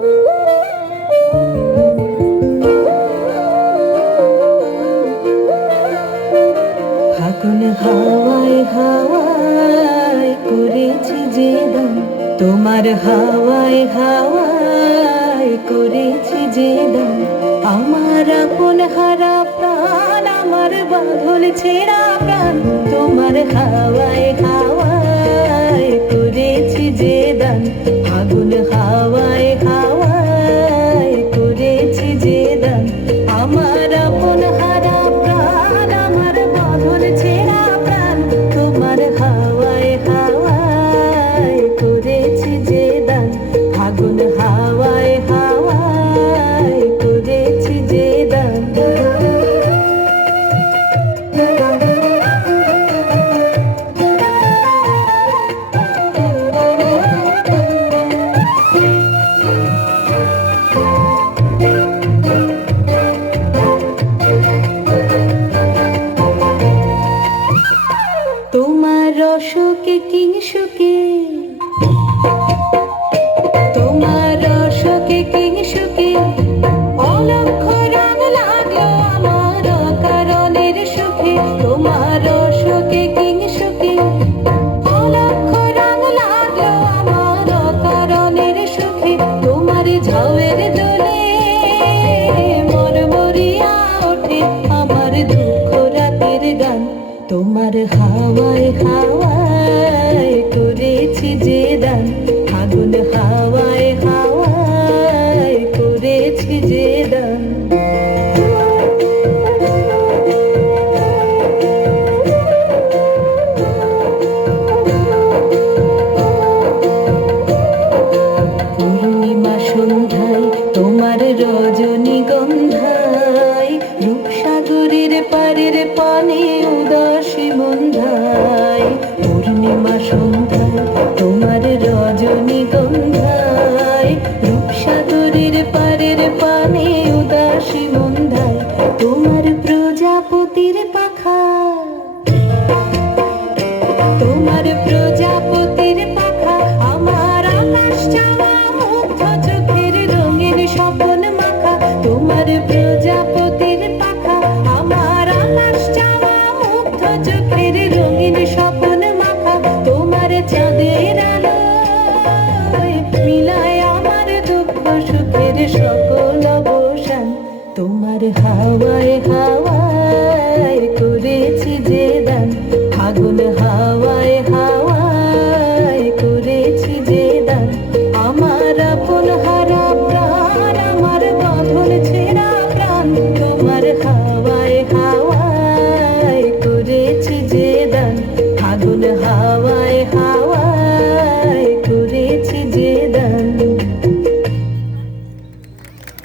ফাগুন হাওয়ায় হাওয়ায় করেছি যে দান, তোমার হাওয়ায় হাওয়ায় করেছি যে দান। আমার আপন হারা প্রাণ, আমার বাঁধল ছেঁড়া প্রাণ, তোমার হাওয়ায় হাওয়ায় করেছি যে দান। ফাগুন হাওয়ায় হাওয়ায় করেছি যে দান। আমার আপন হারা প্রাণ, আমার বাঁধল ছেঁড়া প্রাণ, তোমার হাওয়ায় হাওয়ায় করেছি যে দান। ফাগুন হাওয়ায় হাওয়ায় করেছি যে দান। তোমার রসকে কিংসুকে, তোমার রসকে কিংসুকে অলক্ষ রং লাগলো আমার অকারণের সুখে। তোমার রসকে কিংসুকে অলক্ষ রং লাগলো আমার অকারণের সুখে। তোমার ঝাউয়ের দোলে মরমরিয়া ওঠে আমার দুঃখ রাতের গান। তোমার হাওয়ায় হাওয়ায় করেছি যে দান। ফাগুন হাওয়ায় হাওয়ায় করেছি যে দান। পূর্ণিমা সন্ধ্যায় তোমার রজনীগন্ধায়, রূপসাগরের পারের পানে উদাসী মন্ধায়। পূর্ণিমা সন্ধ্যায় তোমার রজনীগন্ধায়, রূপসাগরের পারের পানে উদাসী মন্ধায়। তোমার প্রজাপতির পাখা, তোমার প্রজাপতির পাখা আমার আকাশ চাওয়া মুগ্ধ চোখের রঙিন স্বপন মাখা। তোমার প্রজাপতির পাখা আমার আকাশ চাওয়া মুগ্ধ চোখের রঙিন স্বপন মাখা। তোমার চাঁদের আলোয় মিলায় আমার দুঃখ সুখের সকল অবসান। তোমার হাওয়ায় হাওয়ায় করেছি যে দান। ফাগুন হাওয়ায় হাওয়ায় করেছি যে দান। আমার আপন হারা প্রাণ, আমার বাঁধন ছেঁড়া প্রাণ, তোমার হাওয়ায় হাওয়ায় করেছি যে দান।